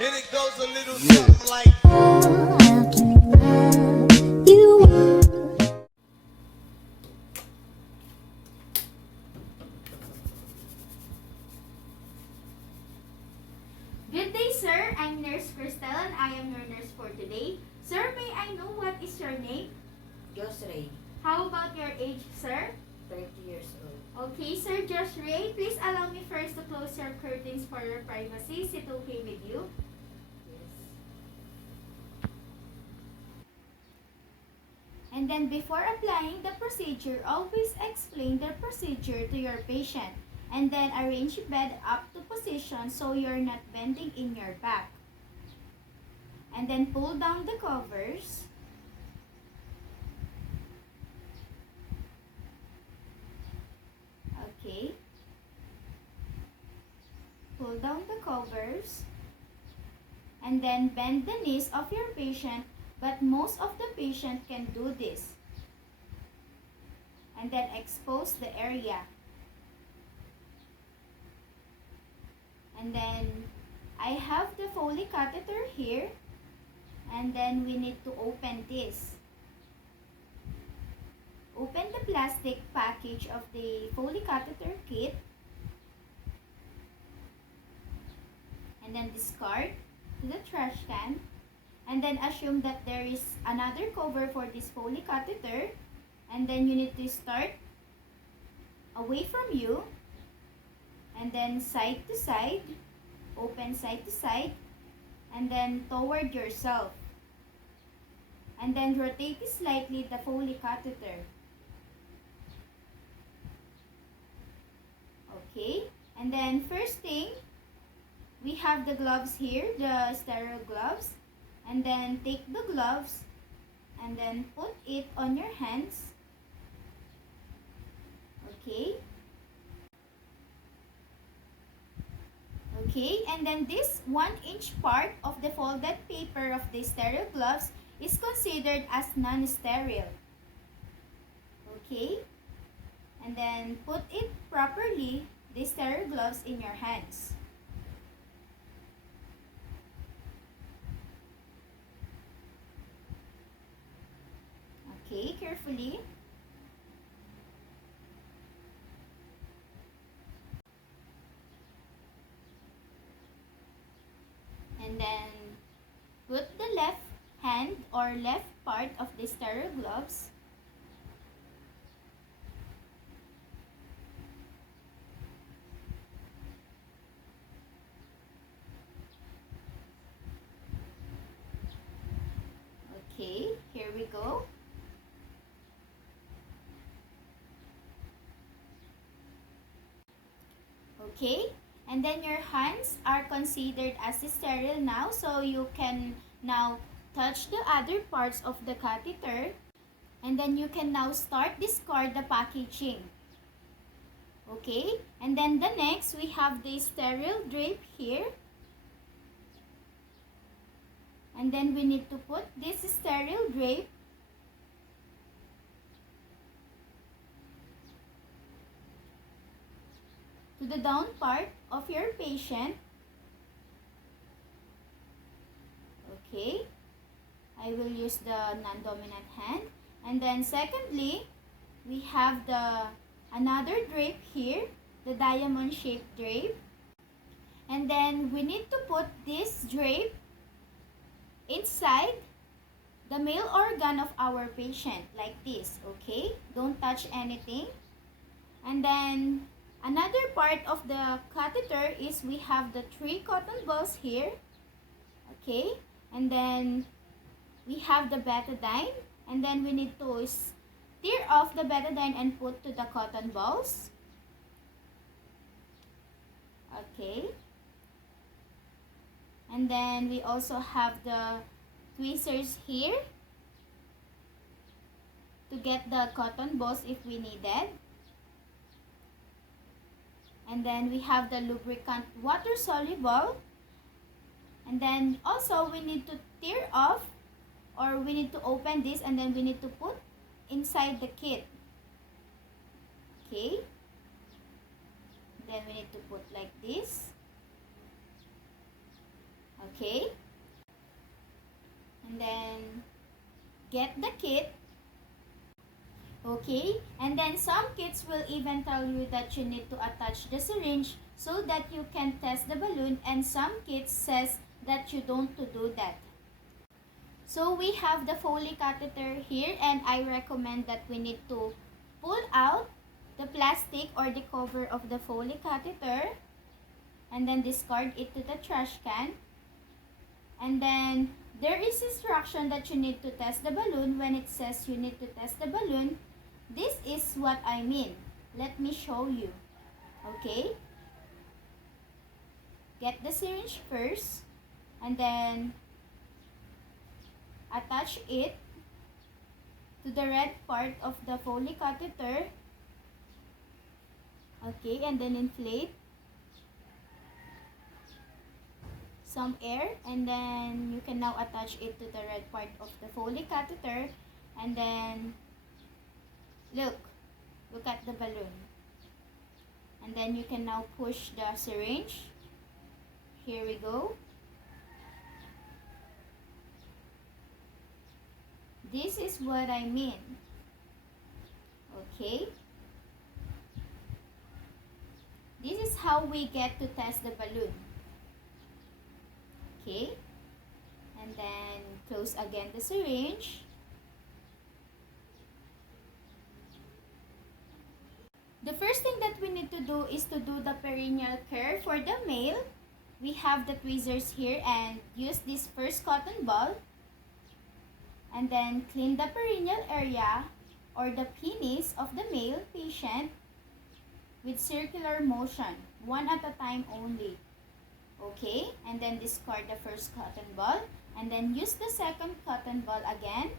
And it goes a little something like. Good day, sir. I'm Nurse Kristel and I am your nurse for today. Sir, may I know what is your name? Josh Ray, How about your age, sir? 30 years old. Okay, Sir Josh Ray, please allow me first to close your curtains for your privacy. Is it okay with you? Yes. And then before applying the procedure, always explain the procedure to your patient. And then arrange bed up to position so you're not bending in your back. And then pull down the covers. Okay. Pull down the covers. And then bend the knees of your patient, but most of the patient can do this. And then expose the area. And then I have the Foley catheter here. And then we need to open this. Open the plastic package of the Foley catheter kit. And then discard to the trash can. And then assume that there is another cover for this Foley catheter. And then you need to start away from you. And then side to side. Open side to side. And then toward yourself. And then rotate slightly the Foley catheter. Okay. And then first thing, we have the gloves here, the sterile gloves. And then take the gloves and then put it on your hands. Okay. Okay, and then this 1-inch part of the folded paper of the sterile gloves is considered as non-sterile. Okay, and then put it properly, the sterile gloves, in your hands. Okay, carefully. And then put the left hand or left part of the sterile gloves. Okay, here we go. Okay, and then your hands are considered as sterile now, so you can now touch the other parts of the catheter, and then you can now start discard the packaging. Okay, and then the next we have the sterile drape here, and then we need to put this sterile drape to the down part of your patient. Okay, I will use the non-dominant hand. And then secondly, we have the another drape here, the diamond shaped drape. And then we need to put this drape inside the male organ of our patient like this. Okay, don't touch anything. And then another part of the catheter is we have the 3 cotton balls here. Okay, and then we have the betadine, and then we need to tear off the betadine and put to the cotton balls. Okay, and then we also have the tweezers here to get the cotton balls if we needed. And then we have the lubricant water soluble. And then also we need to tear off, or we need to open this, and then we need to put inside the kit. Okay. Then we need to put like this. Okay? And then get the kit. Okay? And then some kits will even tell you that you need to attach the syringe so that you can test the balloon, and some kits says that you don't to do that. So we have the Foley catheter here, and I recommend that we need to pull out the plastic or the cover of the Foley catheter and then discard it to the trash can. And then there is instruction that you need to test the balloon. When it says you need to test the balloon, this is what I mean. Let me show you. Okay? Get the syringe first and then attach it to the red part of the Foley catheter. Okay, and then inflate some air, and then you can now attach it to the red part of the Foley catheter, and then look at the balloon, and then you can now push the syringe. Here we go. This is what I mean. Okay, this is how we get to test the balloon. Okay, and then close again the syringe. The first thing that we need to do is to do the Perennial Care for the male. We have the tweezers here, and use this first cotton ball and then clean the perineal area or the penis of the male patient with circular motion, one at a time only. Okay, and then discard the first cotton ball and then use the second cotton ball again,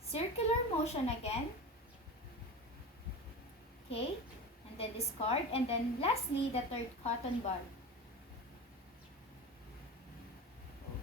circular motion again. Okay, and then discard, and then lastly the third cotton ball.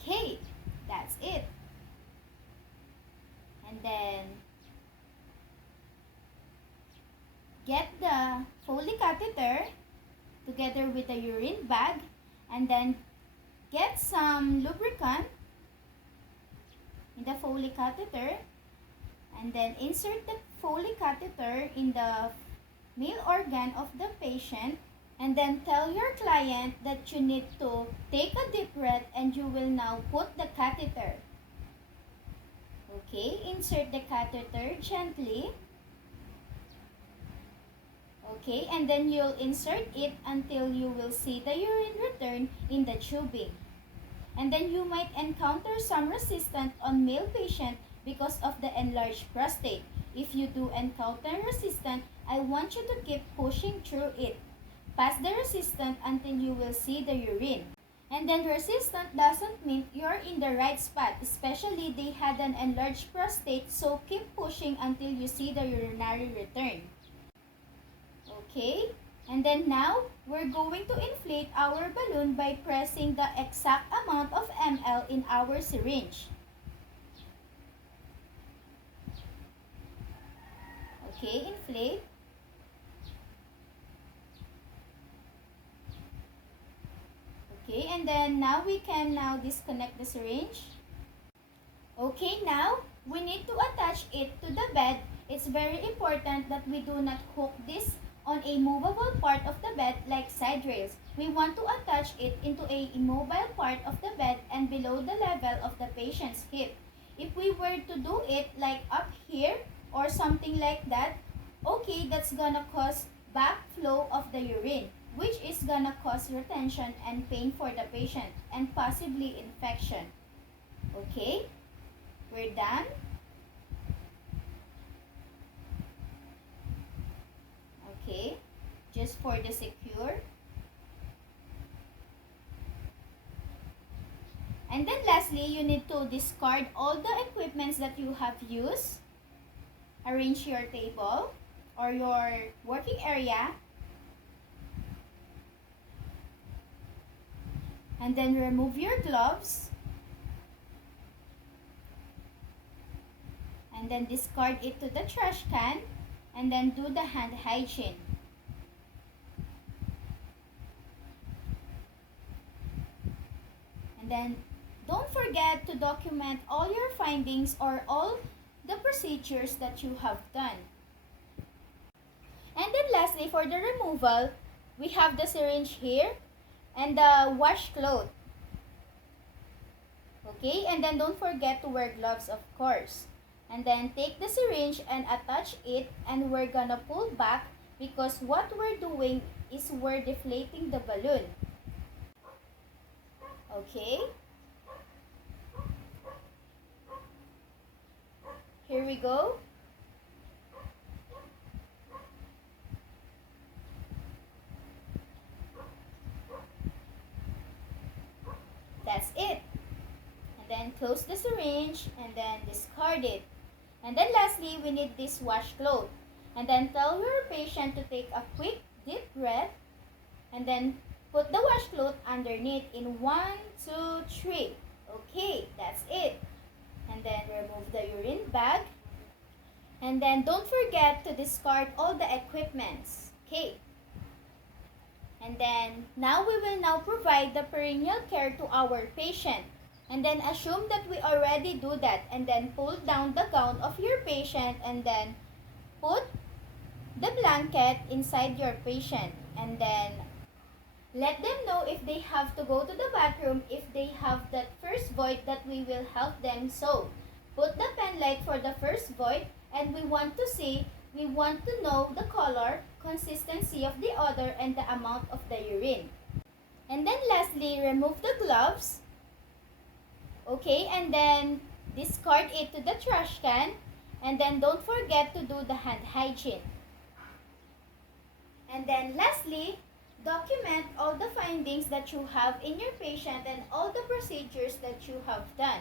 Okay, that's it. And then get the Foley catheter together with the urine bag, and then get some lubricant in the Foley catheter, and then insert the Foley catheter in the male organ of the patient, and then tell your client that you need to take a deep breath and you will now put the catheter. Okay, insert the catheter gently. Okay, and then you'll insert it until you will see the urine return in the tubing. And then you might encounter some resistance on male patient because of the enlarged prostate. If you do encounter resistance, I want you to keep pushing through it. Pass the resistance until you will see the urine. And then resistant doesn't mean you're in the right spot, especially they had an enlarged prostate, so keep pushing until you see the urinary return. Okay, and then now we're going to inflate our balloon by pressing the exact amount of ml in our syringe. Okay, inflate. Okay, and then now we can now disconnect the syringe. Okay, now we need to attach it to the bed. It's very important that we do not hook this on a movable part of the bed like side rails. We want to attach it into a immobile part of the bed and below the level of the patient's hip. If we were to do it like up here or something like that, okay, that's gonna cause backflow of the urine, which is gonna cause retention and pain for the patient and possibly infection. Okay, we're done. Okay, just for the secure. And then lastly, you need to discard all the equipments that you have used. Arrange your table or your working area. And then remove your gloves. And then discard it to the trash can. And then do the hand hygiene. And then don't forget to document all your findings or all the procedures that you have done. And then lastly, for the removal, we have the syringe here and the washcloth. Okay, and then don't forget to wear gloves, of course. And then take the syringe and attach it, and we're gonna pull back because what we're doing is we're deflating the balloon. Okay? Here we go. That's it. And then close the syringe and then discard it. And then lastly, we need this washcloth. And then tell your patient to take a quick deep breath and then put the washcloth underneath in 1, 2, 3. Okay, that's it. And then remove the urine bag. And then don't forget to discard all the equipments. Okay. And then now we will now provide the perennial care to our patient. And then assume that we already do that. And then pull down the gown of your patient and then put the blanket inside your patient. And then let them know if they have to go to the bathroom, if they have that first void that we will help them sew. Put the pen light for the first void and we want to know the color, consistency of the odor, and the amount of the urine. And then lastly, remove the gloves. Okay, and then discard it to the trash can. And then don't forget to do the hand hygiene. And then lastly, document all the findings that you have in your patient and all the procedures that you have done.